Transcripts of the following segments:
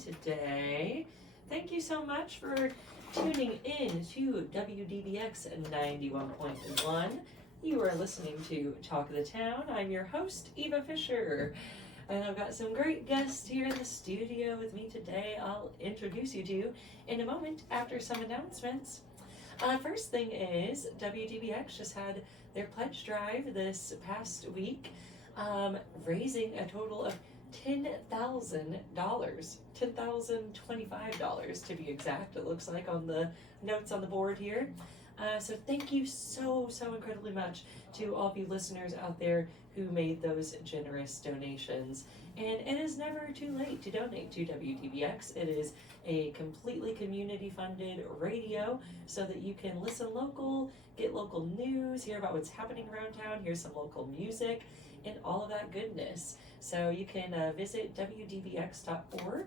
today. Thank you so much for tuning in to WDBX 91.1. You are listening to Talk of the Town. I'm your host, Eva Fisher. And I've got some great guests here in the studio with me today. I'll introduce you to in a moment after some announcements. First thing is, WDBX just had their pledge drive this past week, raising a total of $10,000, $10,025 to be exact, it looks like on the notes on the board here. So thank you so incredibly much to all of you listeners out there who made those generous donations. And it is never too late to donate to WDBX. It is a completely community funded radio so that you can listen local, get local news, hear about what's happening around town, hear some local music, and all of that goodness. So you can visit WDBX.org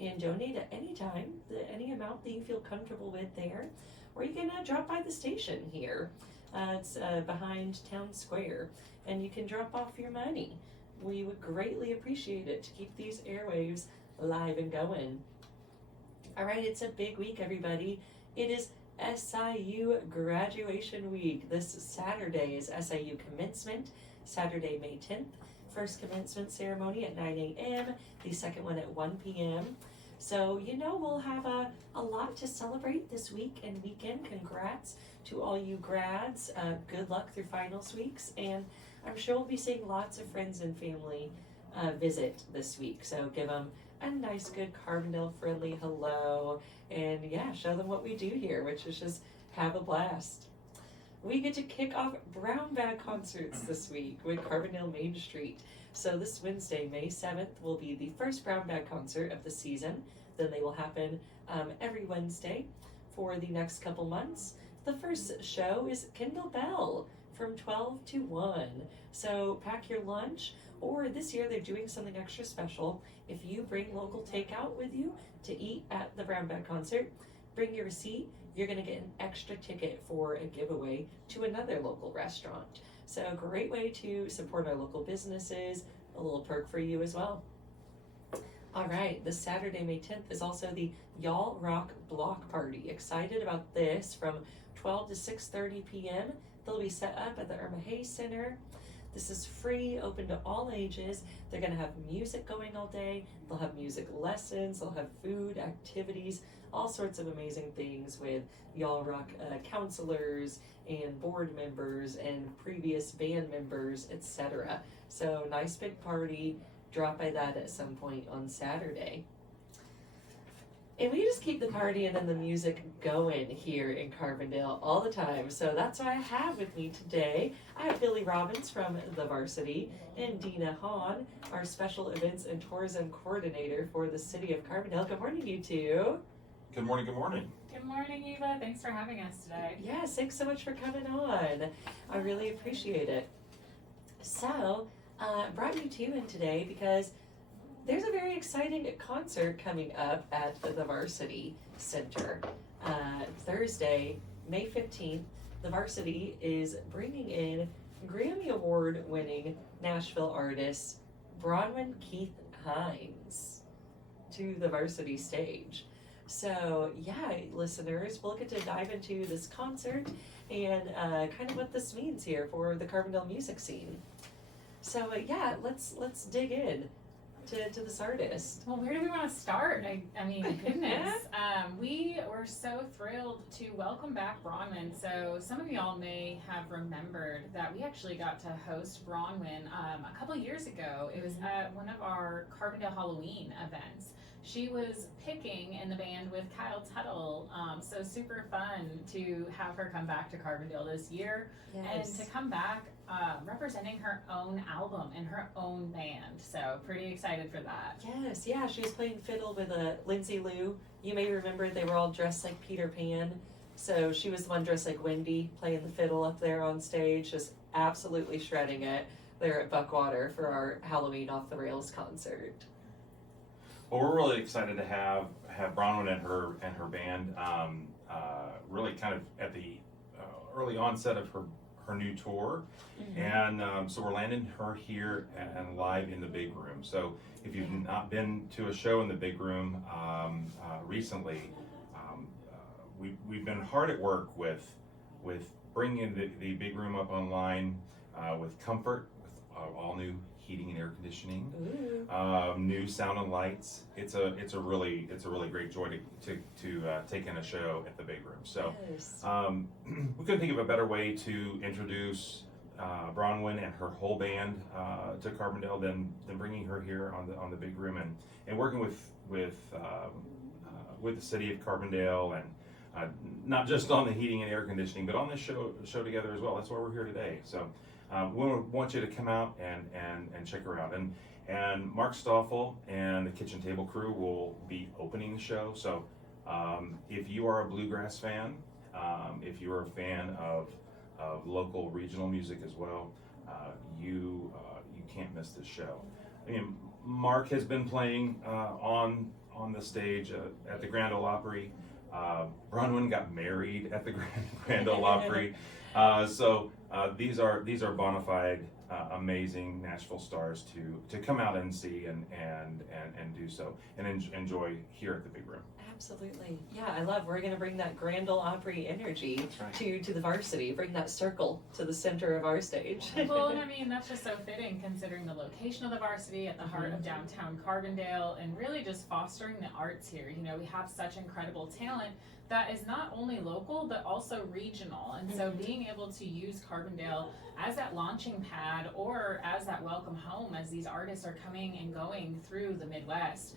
and donate at any time, any amount that you feel comfortable with there. Or you can drop by the station here. It's behind Town Square, and you can drop off your money. We would greatly appreciate it to keep these airwaves live and going. All right, it's a big week, everybody. It is SIU graduation week. This Saturday is SIU commencement, Saturday, May 10th. First commencement ceremony at 9 a.m., the second one at 1 p.m. So, we'll have a lot to celebrate this week and weekend. Congrats to all you grads. Good luck through finals weeks. And I'm sure we'll be seeing lots of friends and family visit this week. So give them a nice, good Carbondale friendly hello. And show them what we do here, which is just have a blast. We get to kick off brown bag concerts this week with Carbondale Main Street. So this Wednesday, May 7th, will be the first brown bag concert of the season. Then they will happen every Wednesday for the next couple months. The first show is Kindle Bell from 12 to 1. So pack your lunch, or this year they're doing something extra special. If you bring local takeout with you to eat at the brown bag concert, bring your receipt. You're going to get an extra ticket for a giveaway to another local restaurant. So a great way to support our local businesses, a little perk for you as well. All right, this Saturday, May 10th is also the Y'all Rock Block Party. Excited about this from 12 to 6:30 p.m. They'll be set up at the Irma Hayes Center. This is free, open to all ages. They're going to have music going all day. They'll have music lessons. They'll have food, activities, all sorts of amazing things with Y'all Rock counselors and board members and previous band members, etc. So nice big party. Drop by that at some point on Saturday. And we just keep the party and then the music going here in Carbondale all the time. So that's what I have with me today. I have Billy Robbins from the Varsity and Dena Haun, our special events and tourism coordinator for the City of Carbondale. Good morning, you two. Good morning, good morning. Good morning, Eva. Thanks for having us today. Yes, thanks so much for coming on. I really appreciate it. So, brought you two in today because there's a very exciting concert coming up at the Varsity Center. Thursday, May 15th, the Varsity is bringing in Grammy Award winning Nashville artist Bronwyn Keith-Hynes to the Varsity stage. So listeners, we'll get to dive into this concert and kind of what this means here for the Carbondale music scene. So let's dig in to this artist. Well, where do we want to start? I mean, goodness. We were so thrilled to welcome back Bronwyn. So some of y'all may have remembered that we actually got to host Bronwyn a couple years ago. It was at one of our Carbondale Halloween events. She was picking in the band with Kyle Tuttle, so super fun to have her come back to Carbondale this year. Yes. And to come back representing her own album and her own band. So pretty excited for that. Yes, she was playing fiddle with Lindsay Lou. You may remember they were all dressed like Peter Pan. So she was the one dressed like Wendy, playing the fiddle up there on stage, just absolutely shredding it there at Buckwater for our Halloween Off the Rails concert. Well, we're really excited to have Bronwyn and her band really kind of at the early onset of her new tour, and so we're landing her here and live in the big room. So if you've not been to a show in the big room recently, we've been hard at work with bringing the big room up online with comfort, with all new heating and air conditioning, new sound and lights. It's a really great joy to take in a show at the big room. So we couldn't think of a better way to introduce Bronwyn and her whole band to Carbondale than bringing her here on the big room and working with the City of Carbondale and not just on the heating and air conditioning, but on this show together as well. That's why we're here today. So we want you to come out and check her out. And Mark Stoffel and the Kitchen Table crew will be opening the show. So if you are a bluegrass fan, if you are a fan of local regional music as well, you can't miss this show. I mean, Mark has been playing on the stage at the Grand Ole Opry. Bronwyn got married at the Grand Ole Opry. So these are bona fide, amazing Nashville stars to come out and see and do so and enjoy here at the big room. Absolutely. Yeah, I love. We're going to bring that Grand Ole Opry energy to the varsity, bring that circle to the center of our stage. Well, and I mean, that's just so fitting considering the location of the varsity at the heart of downtown Carbondale and really just fostering the arts here. You know, we have such incredible talent that is not only local but also regional, and so being able to use Carbondale as that launching pad or as that welcome home as these artists are coming and going through the Midwest,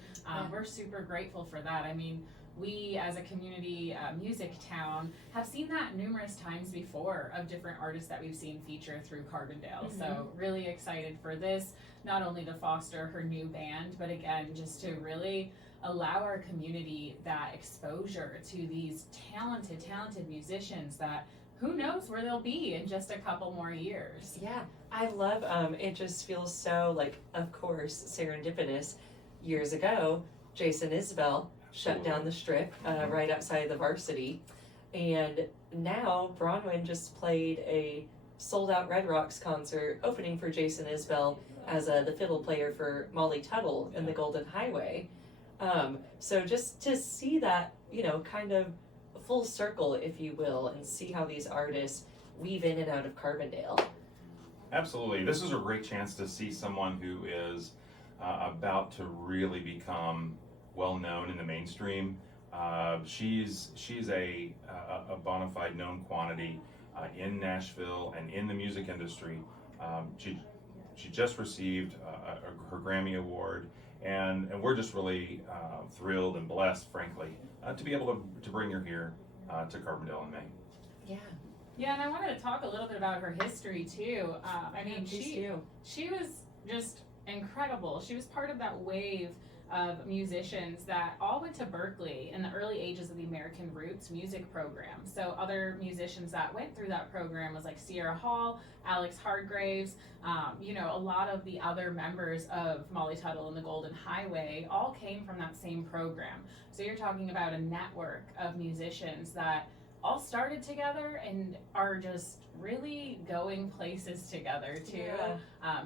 we're super grateful for that. I mean, we as a community music town have seen that numerous times before of different artists that we've seen feature through Carbondale. So really excited for this, not only to foster her new band, but again, just to really allow our community that exposure to these talented musicians that who knows where they'll be in just a couple more years. Yeah, I love, it just feels so like, of course, serendipitous. Years ago, Jason Isbell shut down the strip right outside of the varsity, and now Bronwyn just played a sold-out Red Rocks concert opening for Jason Isbell as the fiddle player for Molly Tuttle in the Golden Highway. So just to see that, you know, kind of full circle, if you will, and see how these artists weave in and out of Carbondale. Absolutely. This is a great chance to see someone who is about to really become well known in the mainstream. She's a bona fide known quantity in Nashville and in the music industry. She just received her Grammy Award, and we're just really thrilled and blessed, frankly, to be able to bring her here to Carbondale in May. Yeah, and I wanted to talk a little bit about her history too. I mean, she was just incredible. She was part of that wave of musicians that all went to Berklee in the early ages of the American Roots music program. So other musicians that went through that program was like Sierra Hall, Alex Hardgraves, you know, a lot of the other members of Molly Tuttle and the Golden Highway all came from that same program. So you're talking about a network of musicians that all started together and are just really going places together too.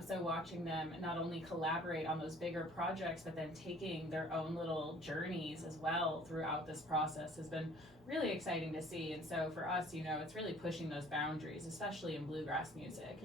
So watching them not only collaborate on those bigger projects, but then taking their own little journeys as well throughout this process has been really exciting to see. And so for us, you know, it's really pushing those boundaries, especially in bluegrass music.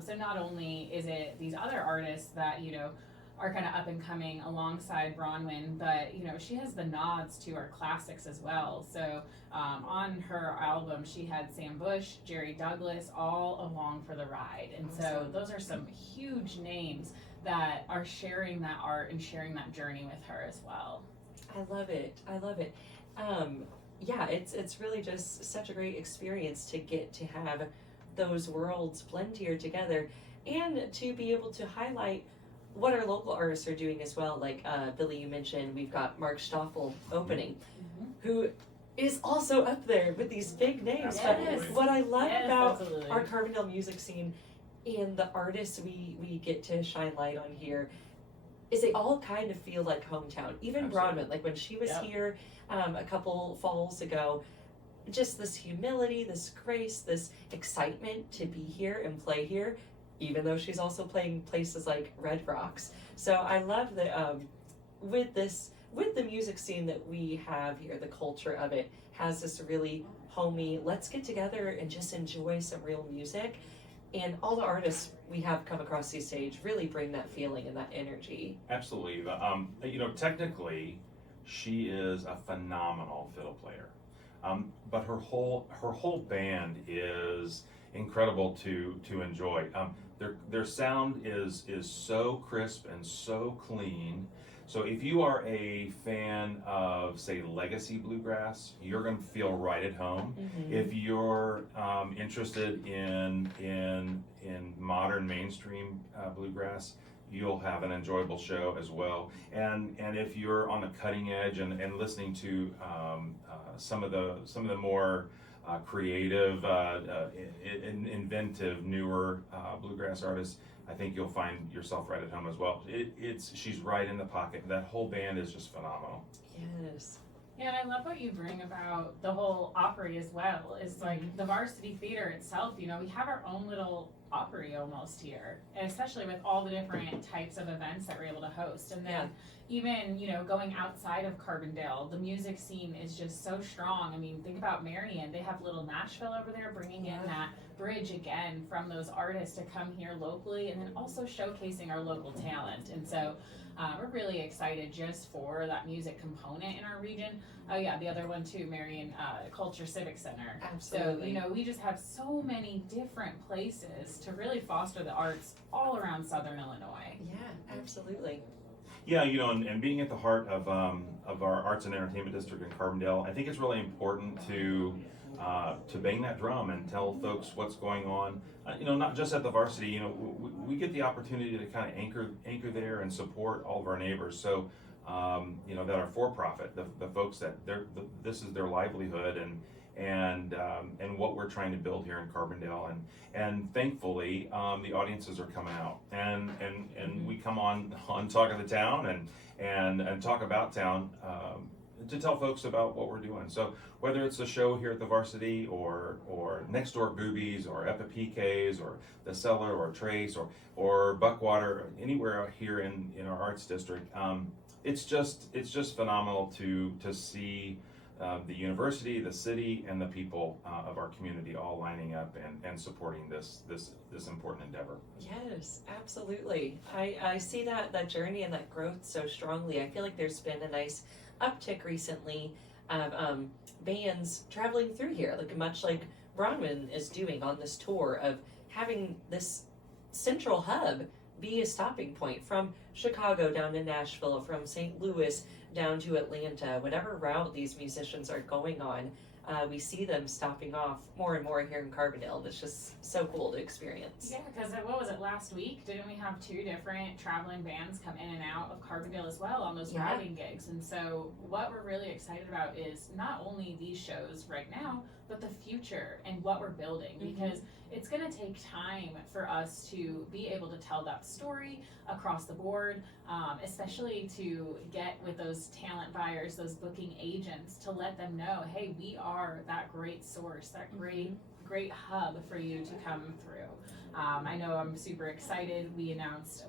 So not only is it these other artists that, you know, are kind of up and coming alongside Bronwyn, but you know, she has the nods to our classics as well. So on her album, she had Sam Bush, Jerry Douglas, all along for the ride. And so those are some huge names that are sharing that art and sharing that journey with her as well. I love it. Yeah, it's really just such a great experience to get to have those worlds blend here together and to be able to highlight what our local artists are doing as well. Like Billy, you mentioned, we've got Mark Stoffel opening, who is also up there with these big names. Absolutely. But what I love about our Carbondale music scene and the artists we get to shine light on here is they all kind of feel like hometown. Even Bronwyn, like when she was here a couple falls ago, just this humility, this grace, this excitement to be here and play here, even though she's also playing places like Red Rocks. So I love that with the music scene that we have here, the culture of it has this really homey, let's get together and just enjoy some real music. And all the artists we have come across the stage really bring that feeling and that energy. Absolutely. Technically, she is a phenomenal fiddle player. But her whole band is incredible to enjoy. Their sound is so crisp and so clean. So if you are a fan of, say, legacy bluegrass, you're going to feel right at home. Mm-hmm. If you're interested in modern mainstream bluegrass, you'll have an enjoyable show as well. And if you're on the cutting edge and listening to some of the more creative, inventive, newer bluegrass artists, I think you'll find yourself right at home as well. She's right in the pocket. That whole band is just phenomenal. Yes. Yeah, and I love what you bring about the whole Opry as well. Is like the Varsity Theater itself, we have our own little Opry almost here, and especially with all the different types of events that we're able to host. And then even, going outside of Carbondale, the music scene is just so strong. I mean, think about Marion. They have Little Nashville over there bringing in that bridge again from those artists to come here locally, and then also showcasing our local talent. And so we're really excited just for that music component in our region. Oh yeah, the other one too, Marion Culture Civic Center. Absolutely. So, we just have so many different places to really foster the arts all around Southern Illinois. Yeah, absolutely. Yeah, and being at the heart of our arts and entertainment district in Carbondale, I think it's really important to bang that drum and tell folks what's going on. Not just at the Varsity. We get the opportunity to kind of anchor there and support all of our neighbors. So, that are for profit, the folks that this is their livelihood and what we're trying to build here in Carbondale, and thankfully the audiences are coming out and we come on Talk of the Town and talk about town to tell folks about what we're doing. So whether it's a show here at the Varsity or Next Door Boobies or Epa PKs or The Cellar or Trace or Buckwater, anywhere out here in our arts district, it's just phenomenal to see the university, the city, and the people of our community all lining up and supporting this important endeavor. Yes, absolutely. I see that journey and that growth so strongly. I feel like there's been a nice uptick recently of bands traveling through here, much like Bronwyn is doing on this tour, of having this central hub be a stopping point from Chicago down to Nashville, from St. Louis down to Atlanta, whatever route these musicians are going on. We see them stopping off more and more here in Carbondale, and it's just so cool to experience. Yeah, because what was it, last week? Didn't we have 2 different traveling bands come in and out of Carbondale as well on those driving gigs? And so what we're really excited about is not only these shows right now, but the future and what we're building, because it's going to take time for us to be able to tell that story across the board, especially to get with those talent buyers, those booking agents, to let them know, hey, we are that great source, that great hub for you to come through. I know I'm super excited. We announced,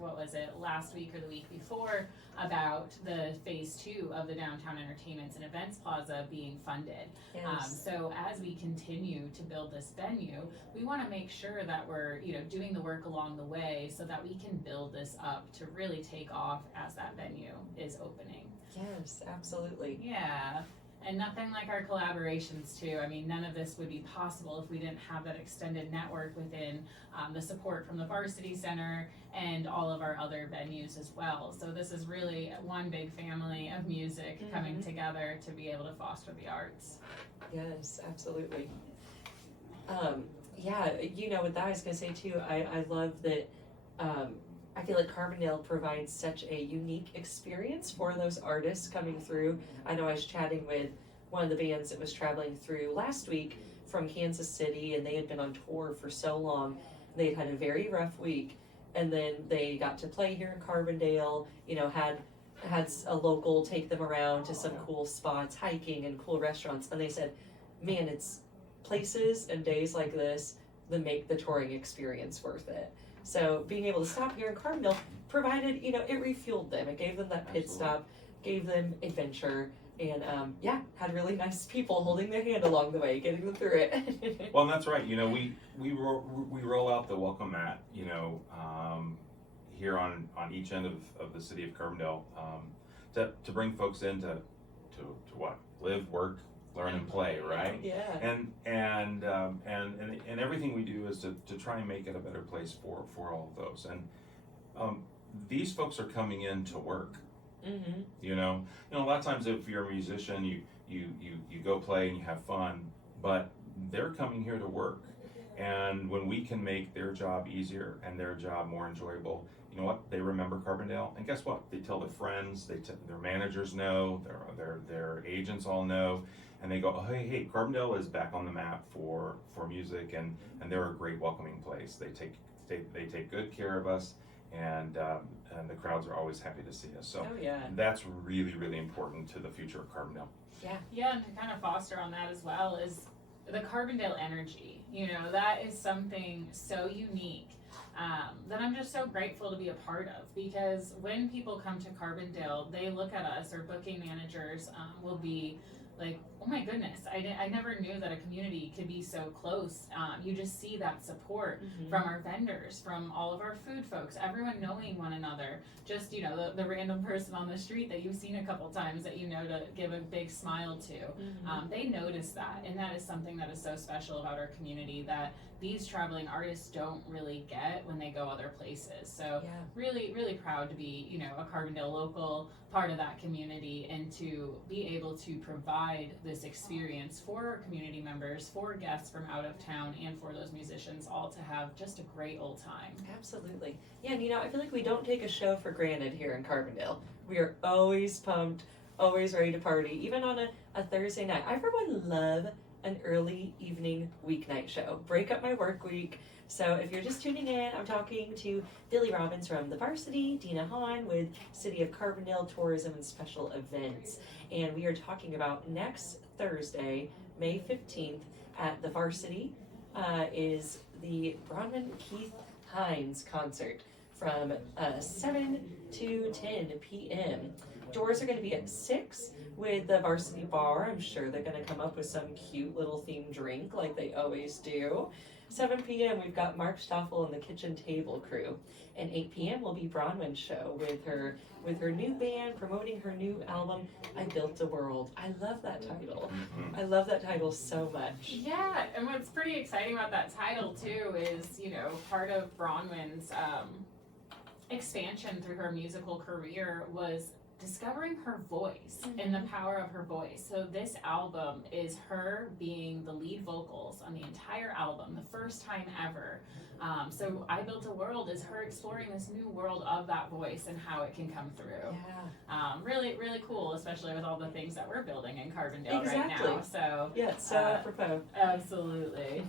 last week or the week before, about the phase 2 of the Downtown Entertainments and Events Plaza being funded. Yes. So as we continue to build this venue, we want to make sure that we're doing the work along the way so that we can build this up to really take off as that venue is opening. Yes, absolutely. Yeah. And nothing like our collaborations too. I mean, none of this would be possible if we didn't have that extended network within the support from the Varsity Center and all of our other venues as well. So this is really one big family of music coming together to be able to foster the arts. Yes, absolutely. With that I was going to say too, I love that I feel like Carbondale provides such a unique experience for those artists coming through. I know I was chatting with one of the bands that was traveling through last week from Kansas City, and they had been on tour for so long. They'd had a very rough week, and then they got to play here in Carbondale, had a local take them around to some cool spots, hiking and cool restaurants, and they said, man, it's places and days like this that make the touring experience worth it. So being able to stop here in Carbondale provided, it refueled them. It gave them that pit stop, gave them adventure, and had really nice people holding their hand along the way, getting them through it. Well, and that's right. We roll out the welcome mat, here on each end of the city of Carbondale, to bring folks in to what? Live, work, learn, and play, right? Yeah. And everything we do is to try and make it a better place for all of those. And these folks are coming in to work. Mm-hmm. A lot of times if you're a musician, you go play and you have fun, but they're coming here to work. And when we can make their job easier and their job more enjoyable, you know what? They remember Carbondale, and guess what? They tell their friends. Their managers know. Their agents all know, and they go, oh, hey, Carbondale is back on the map for music, and they're a great welcoming place. They take good care of us, and the crowds are always happy to see us. So that's really, really important to the future of Carbondale. Yeah, and to kind of foster on that as well is the Carbondale energy. That is something so unique that I'm just so grateful to be a part of, because when people come to Carbondale, they look at us, or booking managers will be like, oh my goodness, I never knew that a community could be so close. You just see that support from our vendors, from all of our food folks, everyone knowing one another. Just, the random person on the street that you've seen a couple times that to give a big smile to. They notice that, and that is something that is so special about our community that these traveling artists don't really get when they go other places. So really, really proud to be, a Carbondale local, part of that community, and to be able to provide this experience for our community members, for guests from out of town, and for those musicians all to have just a great old time. Absolutely. Yeah, and I feel like we don't take a show for granted here in Carbondale. We are always pumped, always ready to party, even on a Thursday night. I, for one, love an early evening weeknight show. Break up my work week. So if you're just tuning in, I'm talking to Billy Robbins from the Varsity, Dena Haun with City of Carbondale Tourism and Special Events. And we are talking about next Thursday, May 15th at the Varsity is the Bronwyn Keith-Hynes concert from 7 to 10 p.m. Doors are going to be at 6 with the Varsity Bar. I'm sure they're going to come up with some cute little themed drink like they always do. 7 p.m. we've got Mark Stoffel and the Kitchen Table Crew. And 8 p.m. will be Bronwyn's show with her new band promoting her new album, I Built a World. I love that title. I love that title so much. Yeah, and what's pretty exciting about that title too is, part of Bronwyn's expansion through her musical career was discovering her voice and the power of her voice. So this album is her being the lead vocals on the entire album, the first time ever. So I Built a World is her exploring this new world of that voice and how it can come through. Really, really cool, especially with all the things that we're building in Carbondale right now. So it's so apropos. Absolutely.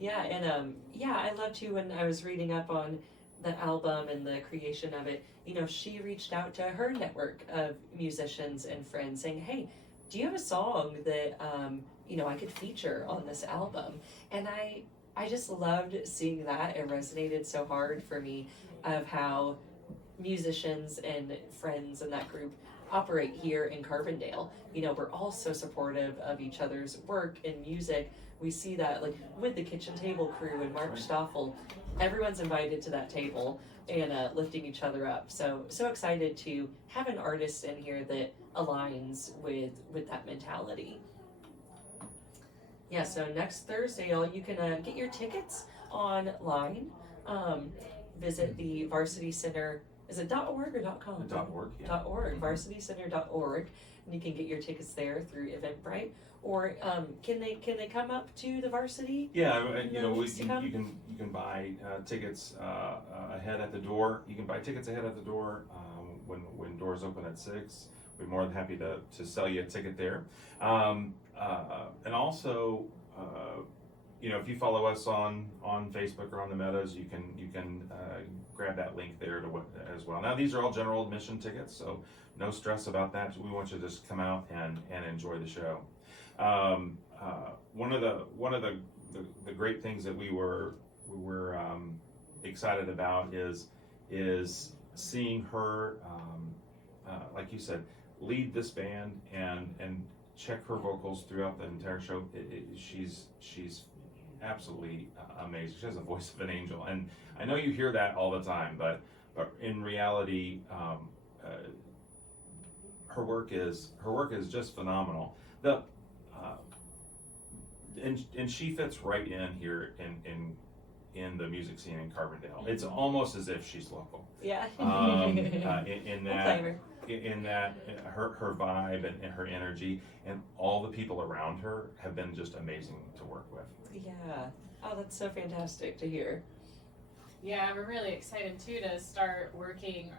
And I love too when I was reading up on the album and the creation of it, she reached out to her network of musicians and friends saying, hey, do you have a song that, I could feature on this album? And I just loved seeing that. It resonated so hard for me of how musicians and friends in that group operate here in Carbondale. We're all so supportive of each other's work and music. We see that like with the Kitchen Table Crew and Mark Stoffel. Everyone's invited to that table and lifting each other up. So excited to have an artist in here that aligns with that mentality. Yeah, so next Thursday, y'all, you can get your tickets online. Visit the Varsity Center. Is it .org or .com? .org, yeah. .org, varsitycenter.org, and you can get your tickets there through Eventbrite. Or can they come up to the Varsity? Yeah, you can buy tickets ahead at the door. You can buy tickets ahead at the door when doors open at 6. We're more than happy to sell you a ticket there. And also, if you follow us on Facebook or on the Meadows, you can grab that link there as well. Now, these are all general admission tickets, so no stress about that. We want you to just come out and enjoy the show. one of the great things that we were excited about is seeing her, like you said, lead this band and check her vocals throughout the entire show. She's absolutely amazing. She has the voice of an angel, and I know you hear that all the time, but in reality, her work is just phenomenal. And she fits right in here in the music scene in Carbondale. It's almost as if she's local. Yeah. In that her vibe and her energy, and all the people around her have been just amazing to work with. Yeah. Oh, that's so fantastic to hear. Yeah, we're really excited too to start working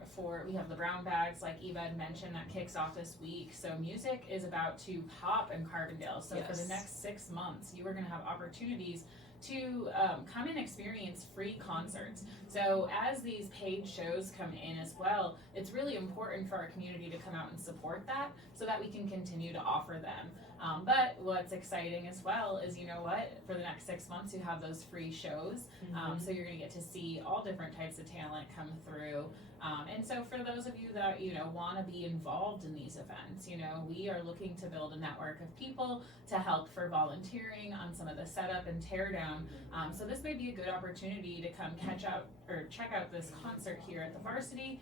we have the brown bags, like Eva had mentioned, that kicks off this week. So music is about to pop in Carbondale. So for the next 6 months, you are going to have opportunities to come and experience free concerts. So as these paid shows come in as well, it's really important for our community to come out and support that so that we can continue to offer them. But what's exciting as well is, you know what, for the next 6 months you have those free shows. So you're going to get to see all different types of talent come through. And so for those of you that, want to be involved in these events, we are looking to build a network of people to help for volunteering on some of the setup and tear down. So this may be a good opportunity to come check out this concert here at the Varsity,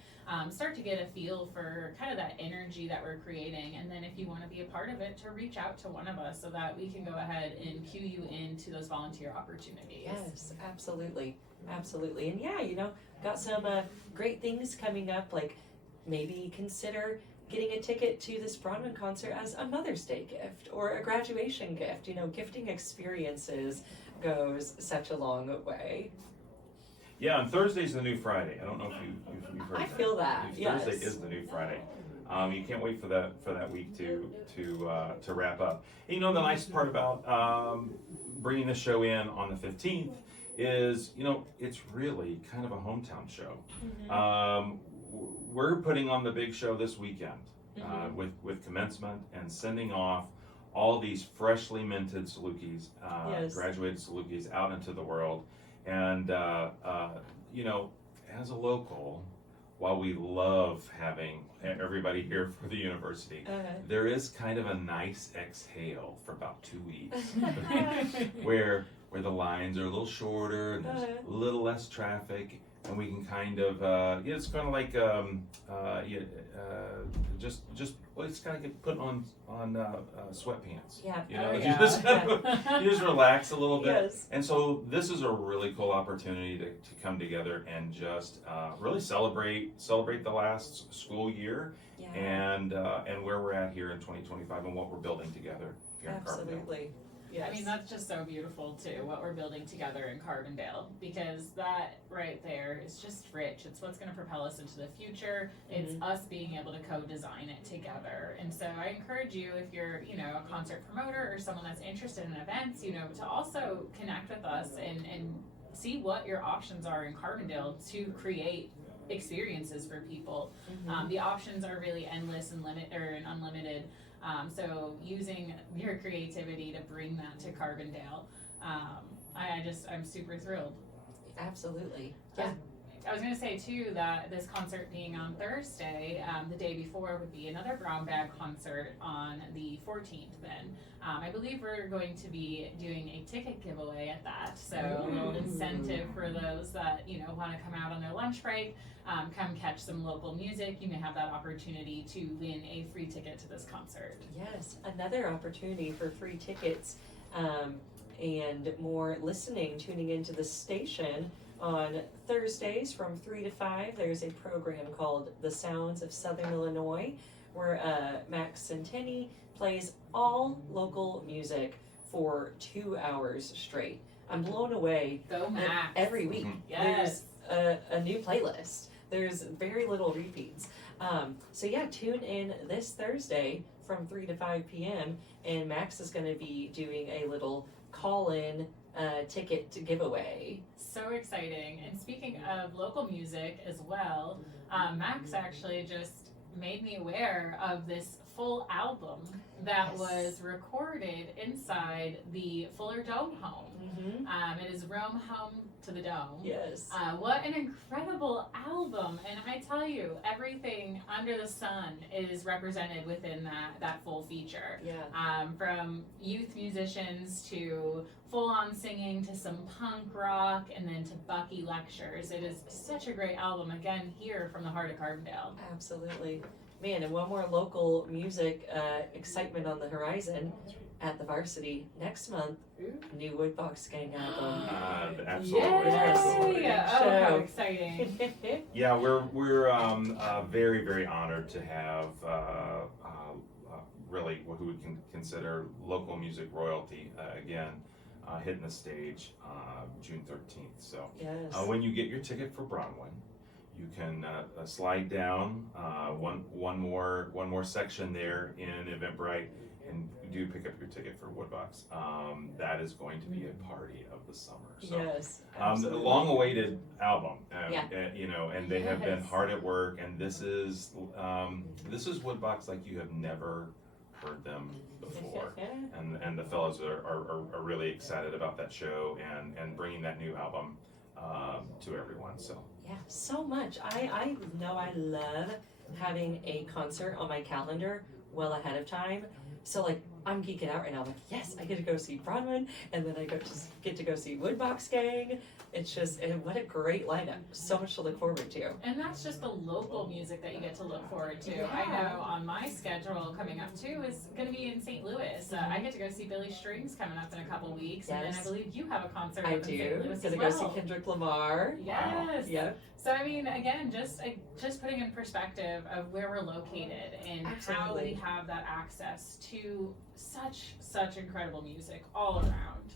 start to get a feel for kind of that energy that we're creating. And then if you want to be a part of it, to reach out to one of us so that we can go ahead and cue you into those volunteer opportunities. Yes, absolutely. Absolutely. And yeah, got some great things coming up, like maybe consider getting a ticket to this Bronwyn concert as a Mother's Day gift or a graduation gift. Gifting experiences goes such a long way. Yeah, and Thursday's the new Friday. I don't know if you've heard that. I feel that. Yes. Thursday is the new Friday. You can't wait for that week to wrap up. And the nice part about bringing the show in on the 15th is, it's really kind of a hometown show. We're putting on the big show this weekend with commencement and sending off all these freshly minted Salukis, graduated Salukis out into the world. And, as a local, while we love having everybody here for the university, there is kind of a nice exhale for about 2 weeks where the lines are a little shorter and there's a little less traffic, and we can kind of, it's kind of like, it's kind of get put on sweatpants. Yeah. You just relax a little bit. Yes. And so this is a really cool opportunity to come together and just really celebrate the last school year and where we're at here in 2025 and what we're building together here in Carbondale. Absolutely. Yes. I mean, that's just so beautiful too, what we're building together in Carbondale, because that right there is just rich. It's what's going to propel us into the future. It's us being able to co-design it together. And so I encourage you, if you're, a concert promoter or someone that's interested in events, to also connect with us and see what your options are in Carbondale to create experiences for people. The options are really endless and unlimited. So using your creativity to bring that to Carbondale, I'm super thrilled. Absolutely. Yeah. I was going to say too that this concert being on Thursday, the day before would be another brown bag concert on the 14th then. I believe we're going to be doing a ticket giveaway at that, so a little incentive for those that want to come out on their lunch break, come catch some local music. You may have that opportunity to win a free ticket to this concert. Yes, another opportunity for free tickets and more tuning into the station. On Thursdays from 3 to 5, there's a program called The Sounds of Southern Illinois, where Max Centeni plays all local music for 2 hours straight. I'm blown away. Go Max. Every week Yes. there's a new playlist. There's very little repeats. So tune in this Thursday from 3 to 5 p.m. and Max is going to be doing a little call-in ticket giveaway. So exciting. And speaking of local music as well, Max actually just made me aware of this full album that Yes. was recorded inside the Fuller Dome home. Mm-hmm. It is Rome Home to the Dome. Yes. What an incredible album! And I tell you, everything under the sun is represented within that full feature. Yeah. From youth musicians to full-on singing to some punk rock and then to Bucky lectures. It is such a great album, again, here from the heart of Carbondale. Absolutely. Man, and one more local music excitement on the horizon at the Varsity next month. New Woodbox Gang album. Absolutely. Yes. Yay! Yes. Oh, how Show. exciting. Yeah, we're very, very honored to have really who we can consider local music royalty again hitting the stage June 13th. So Yes. when you get your ticket for Bronwyn, you can slide down one more section there in Eventbrite and do pick up your ticket for Woodbox. That is going to be a party of the summer. So, Yes. a Absolutely. long-awaited album, Yeah. and they have been Yes. hard at work. And this is Woodbox like you have never heard them before. And the fellows are really excited about that show and bringing that new album to everyone. So Yeah, so much. I know I love having a concert on my calendar well ahead of time. So like I'm geeking out right now. I'm like, yes, I get to go see Bronwyn, and then I get to go see Woodbox Gang. It's just, and what a great lineup. So much to look forward to. And that's just the local music that you get to look forward to. Yeah. I know on my schedule coming up too is going to be in St. Louis. I get to go see Billy Strings coming up in a couple weeks, and then I Yes. believe you have a concert I up in St. do. Louis Gonna as go well. see Kendrick Lamar. Yes. Yep. So I mean, again, just putting in perspective of where we're located and how Absolutely. we have that access to such incredible music all around.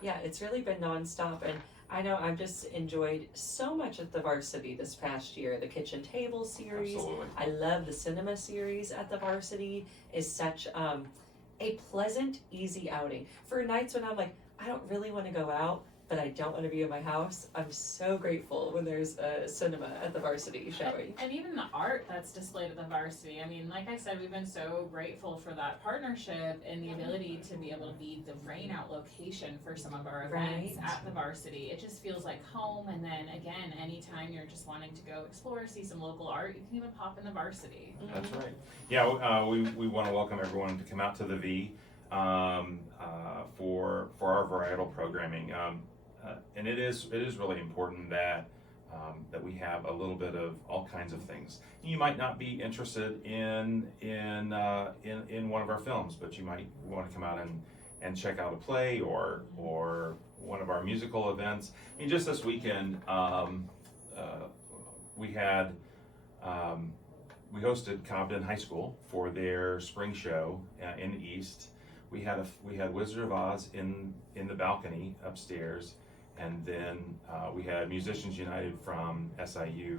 Yeah, it's really been nonstop, and I know I've just enjoyed so much at the Varsity this past year. The Kitchen Table series. absolutely. I love the cinema series at the Varsity. Is such a pleasant, easy outing for nights when I'm like, I don't really want to go out, but I don't want to be in my house. I'm so grateful when there's a cinema at the Varsity showing. And even the art that's displayed at the Varsity. I mean, like I said, we've been so grateful for that partnership and the ability to be able to be the rain-out location for some of our events Right. at the Varsity. It just feels like home. And then again, anytime you're just wanting to go explore, see some local art, you can even pop in the Varsity. That's right. Yeah, we want to welcome everyone to come out to the V for our varietal programming. And it is really important that we have a little bit of all kinds of things. You might not be interested in one of our films, but you might want to come out and check out a play or one of our musical events. I mean, just this weekend, we hosted Cobden High School for their spring show in the East. We had Wizard of Oz in the balcony upstairs. And then we had Musicians United from SIU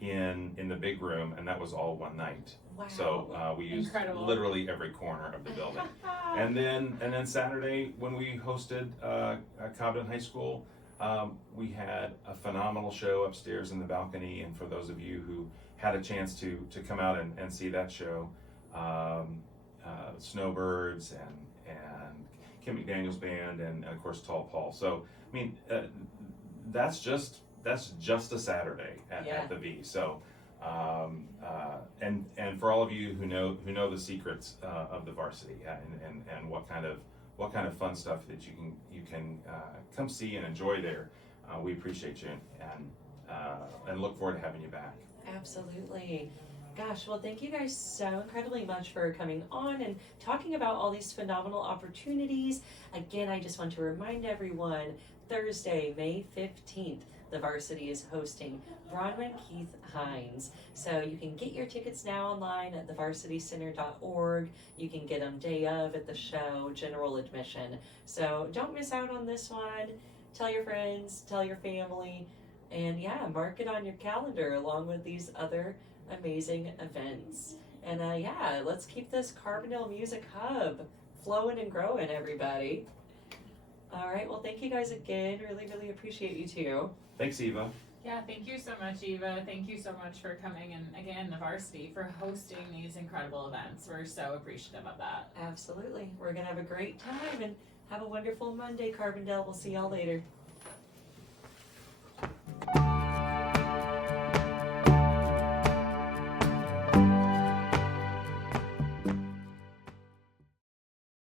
in the big room, and that was all one night. Wow. So we used Incredible. literally every corner of the building. And then Saturday when we hosted Cobden High School, we had a phenomenal show upstairs in the balcony. And for those of you who had a chance to come out and see that show, Snowbirds and Kim McDaniel's band and of course Tall Paul. So I mean, that's just a Saturday at the V. So, and for all of you who know the secrets of the Varsity and what kind of fun stuff that you can come see and enjoy there, we appreciate you and look forward to having you back. Absolutely. Gosh, well, thank you guys so incredibly much for coming on and talking about all these phenomenal opportunities. Again, I just want to remind everyone, Thursday, May 15th, the Varsity is hosting Bronwyn Keith-Hynes. So you can get your tickets now online at thevarsitycenter.org. You can get them day of at the show, general admission. So don't miss out on this one. Tell your friends, tell your family, and yeah, mark it on your calendar along with these other amazing events. And yeah, let's keep this Carbondale Music Hub flowing and growing, everybody. All right, well, thank you guys again. Really, really appreciate you too. Thanks, Eva. Yeah, thank you so much, Eva. Thank you so much for coming, and again, the varsity for hosting these incredible events. We're so appreciative of that. Absolutely. We're going to have a great time and have a wonderful Monday, Carbondale. We'll see y'all later.